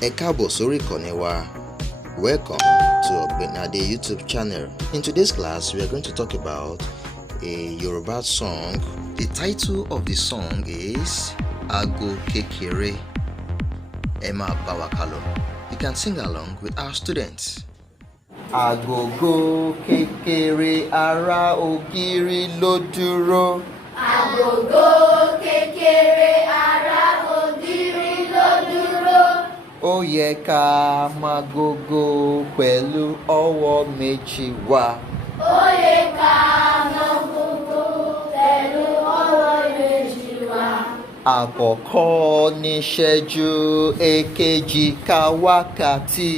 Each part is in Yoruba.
Ẹ káàbọ̀ sórí ìkànnì wa. Welcome to Ogbeni Ade YouTube channel. In today's class, we are going to talk about a Yoruba song. The title of the song is Ago Kekere. Ẹ máa bá wa kálọ. You can sing along with our students. Agogo kekere ara ògiri ló dúró. Agogo kekere ara ògiri ló dúró. Ó yẹ ká máa gogo pẹ̀lú ọwọ́ méjì wa. Ó yẹ ká máa gogo pẹ̀lú ọwọ́ méjì wa. Àkọ́kọ́ níṣẹ́jú, èkejì ká wákàtí.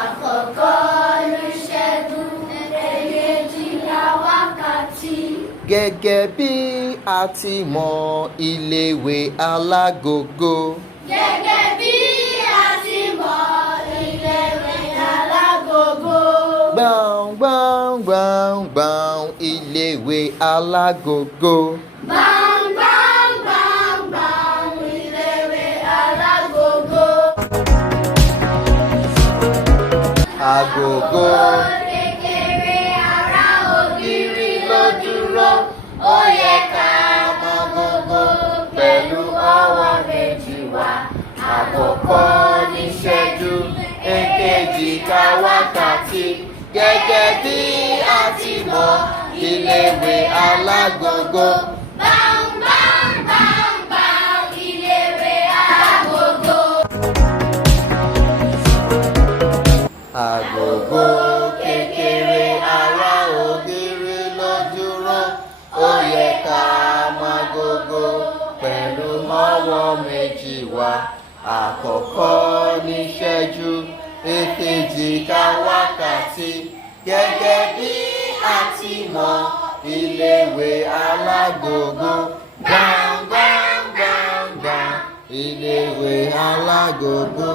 Àkọ́kọ́ níṣẹ́jú, èkejì ká wákàtí. Gẹ́gẹ́ bí a ti mọ iléèwé alágogo. Gẹ́gẹ́ bí a ti mọ iléèwé alágogo. Gbàùn gbàùn gbàùn gbàùn iléèwé alágogo. Gbàùn gbàùn gbàùn gbàùn iléèwé alágogo. Agogo Kekere ara ògiri ló dúró. Ó yẹ ká máa gogo pẹ̀lú ọwọ́ méjì wa. àkọ́kọ́ níṣẹ́jú, èkejì ká wákàtí. Gẹ́gẹ́ bí a ti mọ iléèwé alágogo. Gbàùn gbàùn gbàùn gbàùn iléèwé alágogo. Agogo kékeré ara ògiri ló dúró. Ó yẹ ká máa gogo pẹ̀lú ọwọ́ méjì wa. Àkọ́kọ́ níṣẹ́jú, èkejì ká wákàtí. Gẹ́gẹ́ bí a ti mọ iléèwé alágogo. Gbàùn gbàùn gbàùn gbàùn iléèwé alágogo.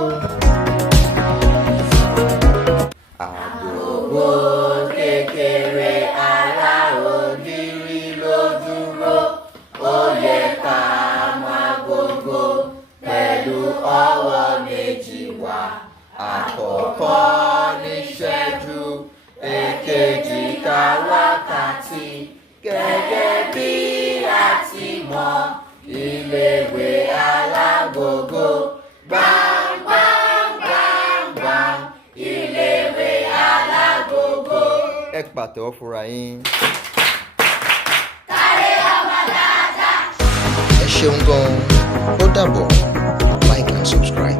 Agogo kékeré ara ògiri ló dúró. Ó yẹ ká máa gogo pẹ̀lú ọwọ́ méjì wa. Àkọ́kọ́ níṣẹ́jú, èkejì ká wákàtí. Gẹ́gẹ́ bí a ti mọ iléèwé alágogo. Gbàùn gbàùn gbàùn gbàùn iléèwé alágogo. Ẹ pàtẹ́wọ́ fúnra yín. Káre ọmọ dáadáa. Ẹ ṣeun gan-an. Ó dàbọ̀. Like and subscribe.